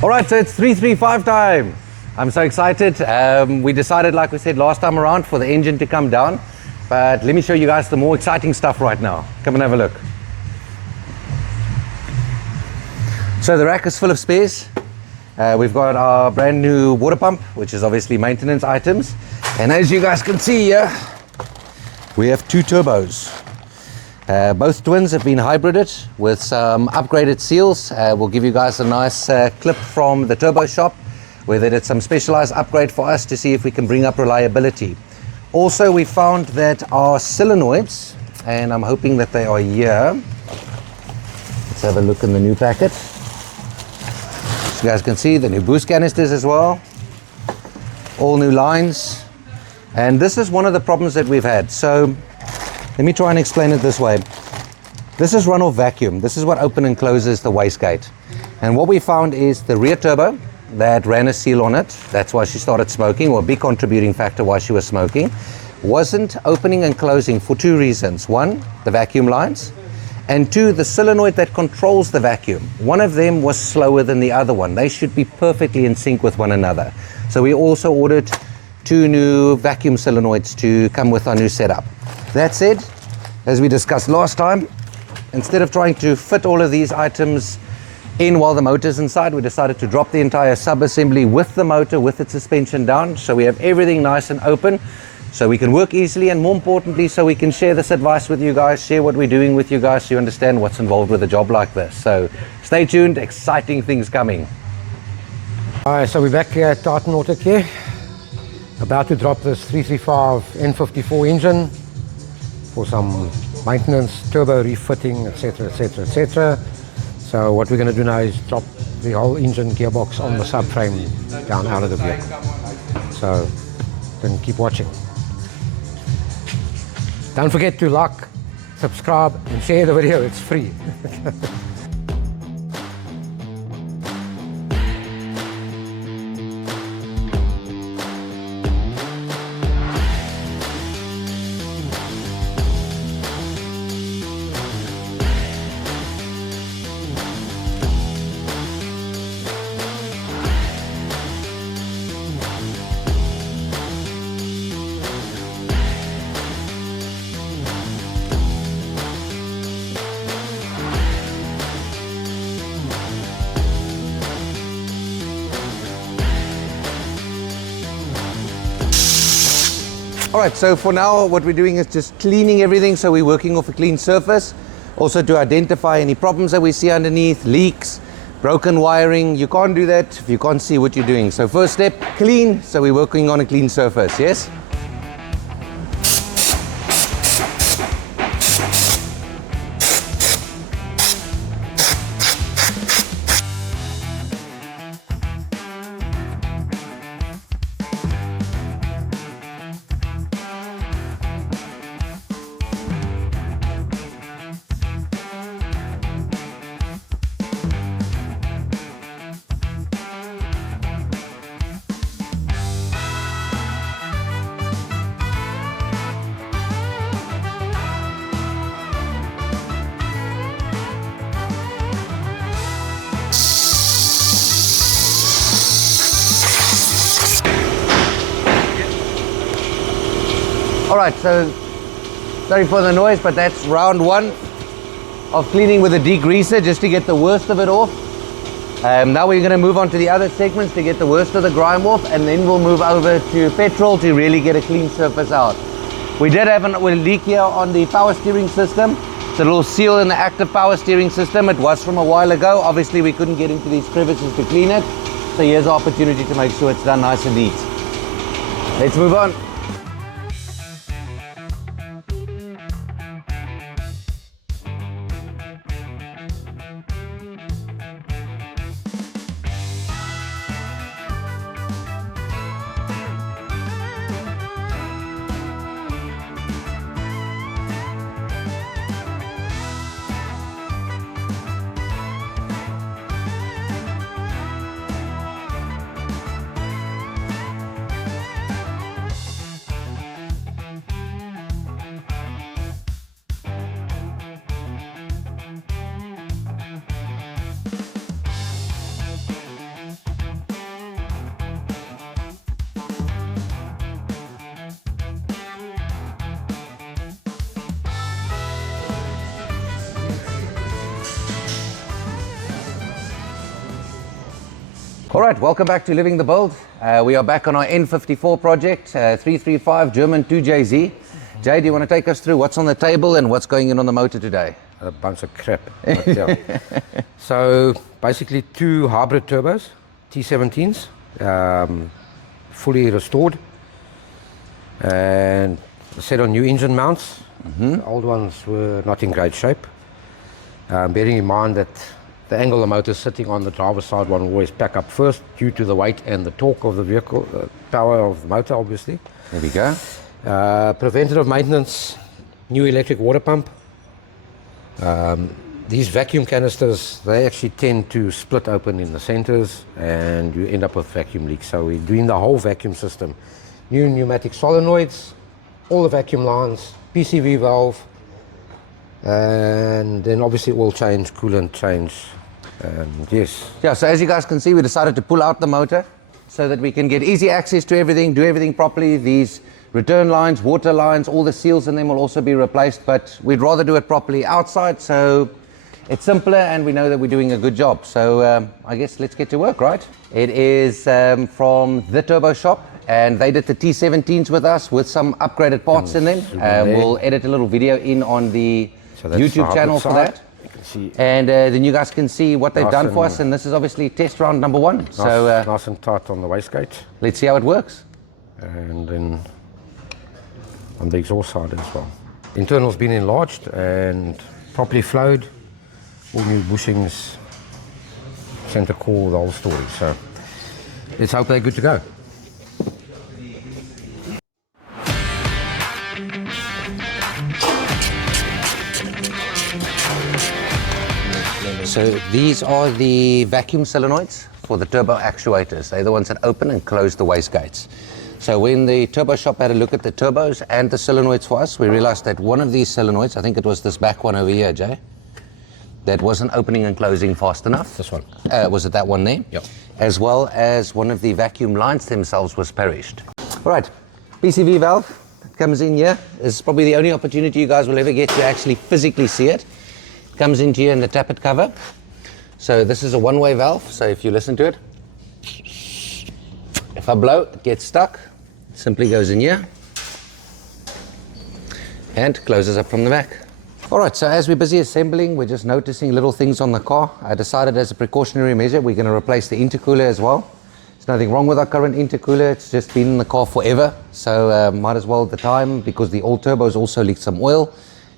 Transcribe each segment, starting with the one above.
All right, so it's 335 time. I'm so excited. We decided, like we said last time around, for the engine to come down. But let me show you guys the more exciting stuff right now. Come and have a look. So the rack is full of spares. We've got our brand new water pump, which is obviously maintenance items. And as you guys can see here, we have two turbos. Both twins have been hybrided with some upgraded seals. We'll give you guys a nice clip from the turbo shop where they did some specialized upgrade for us to see if we can bring up reliability. Also, we found that our solenoids, and I'm hoping that they are here. Let's have a look in the new packet. So you guys can see the new boost canisters as well. All new lines. And this is one of the problems that we've had. So let me try and explain it this way. This is runoff vacuum. This is what opens and closes the wastegate. And what we found is the rear turbo that ran a seal on it, that's why she started smoking, or a big contributing factor why she was smoking, wasn't opening and closing for two reasons. One, the vacuum lines, and two, the solenoid that controls the vacuum. One of them was slower than the other one. They should be perfectly in sync with one another. So we also ordered two new vacuum solenoids to come with our new setup. That said, as we discussed last time, instead of trying to fit all of these items in while the motor's inside, we decided to drop the entire sub-assembly with the motor, with its suspension down, so we have everything nice and open, so we can work easily, and more importantly, so we can share this advice with you guys, share what we're doing with you guys, so you understand what's involved with a job like this. So stay tuned, exciting things coming. Alright, so we're back here at Tartan Auto Care, about to drop this 335 N54 engine for some maintenance, turbo refitting, etc, etc, etc. So what we're going to do now is drop the whole engine gearbox on the subframe down out of the vehicle. So then keep watching. Don't forget to like, subscribe and share the video, it's free. All right, so for now, what we're doing is just cleaning everything, so we're working off a clean surface. Also to identify any problems that we see underneath, leaks, broken wiring. You can't do that if you can't see what you're doing. So first step, clean, so we're working on a clean surface, yes? All right, so sorry for the noise, but that's round one of cleaning with a degreaser just to get the worst of it off. Now we're going to move on to the other segments to get the worst of the grime off, and then we'll move over to petrol to really get a clean surface out. We did have a leak here on the power steering system. It's a little seal in the active power steering system. It was from a while ago. Obviously, we couldn't get into these crevices to clean it. So here's our opportunity to make sure it's done nice and neat. Let's move on. All right, welcome back to Living the Build. We are back on our N54 project, 335 German 2JZ. Jay, do you want to take us through what's on the table and what's going in on the motor today? A bunch of crap. But, yeah. So basically 2 hybrid turbos, T17s, fully restored, and a set of new engine mounts. The old ones were not in great shape. Bearing in mind that the angle of the motor sitting on the driver's side one will always pack up first due to the weight and the torque of the vehicle, power of the motor obviously. There we go. Preventative maintenance, new electric water pump. These vacuum canisters, they actually tend to split open in the centers and you end up with vacuum leaks. So we're doing the whole vacuum system. New pneumatic solenoids, all the vacuum lines, PCV valve, and then obviously oil change, coolant change, yes. Yeah, so as you guys can see, we decided to pull out the motor so that we can get easy access to everything, do everything properly. These return lines, water lines, all the seals in them will also be replaced, but we'd rather do it properly outside, so it's simpler and we know that we're doing a good job. So I guess let's get to work, right? It is from the Turbo Shop, and they did the T17s with us with some upgraded parts in them. We'll edit a little video in on the YouTube channel for that. And then you guys can see what they've done for us, and this is obviously test round number 1. Nice, so nice and tight on the wastegate. Let's see how it works. And then on the exhaust side as well. Internal's been enlarged and properly flowed. All new bushings, center core, the whole story. So let's hope they're good to go. So these are the vacuum solenoids for the turbo actuators. They're the ones that open and close the wastegates. So when the Turbo Shop had a look at the turbos and the solenoids for us, we realized that one of these solenoids, I think it was this back one over here, Jay, that wasn't opening and closing fast enough. This one. Was it that one there? Yep. As well as one of the vacuum lines themselves was perished. All right, PCV valve comes in here. It's probably the only opportunity you guys will ever get to actually physically see it. Comes into here in the tappet cover. So this is a one-way valve, so if you listen to it, if I blow, it gets stuck, it simply goes in here and closes up from the back. All right, so as we're busy assembling, we're just noticing little things on the car. I decided as a precautionary measure, we're going to replace the intercooler as well. There's nothing wrong with our current intercooler, it's just been in the car forever, so might as well at the time, because the old turbos also leaked some oil.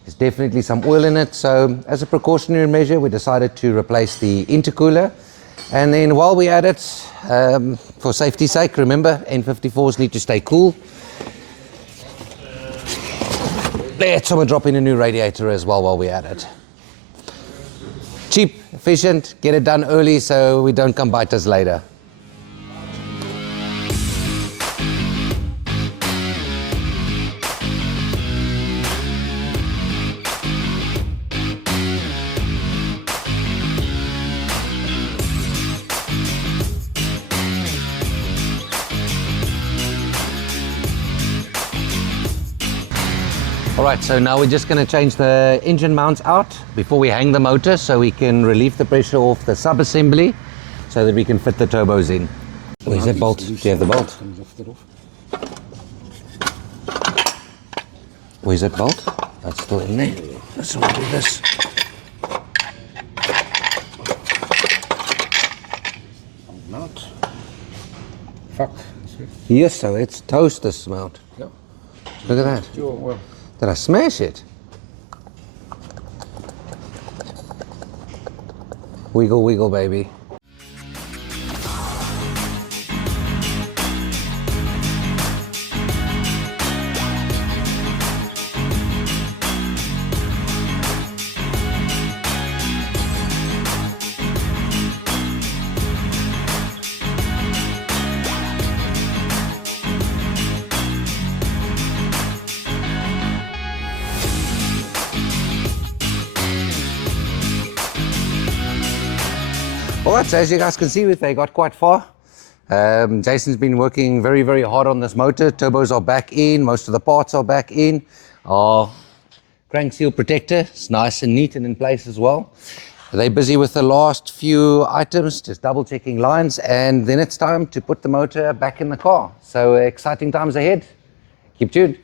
There's definitely some oil in it, so as a precautionary measure, we decided to replace the intercooler. And then while we're at it, for safety's sake, remember, N54s need to stay cool. Let's drop in a new radiator as well while we're at it. Cheap, efficient, get it done early so we don't come bite us later. All right, so now we're just going to change the engine mounts out before we hang the motor so we can relieve the pressure off the sub-assembly so that we can fit the turbos in. Where's that bolt? Do you have the bolt? Where's that bolt? That's still in there. So we'll do this. Mount. Fuck. Yes, so it's toast this mount. Yeah. Look at that. Sure, well. Did I smash it? Wiggle, wiggle, baby. All right, so as you guys can see, they got quite far. Jason's been working very, very hard on this motor. Turbos are back in, most of the parts are back in. Our crank seal protector is nice and neat and in place as well. They're busy with the last few items, just double checking lines, and then it's time to put the motor back in the car. So exciting times ahead. Keep tuned.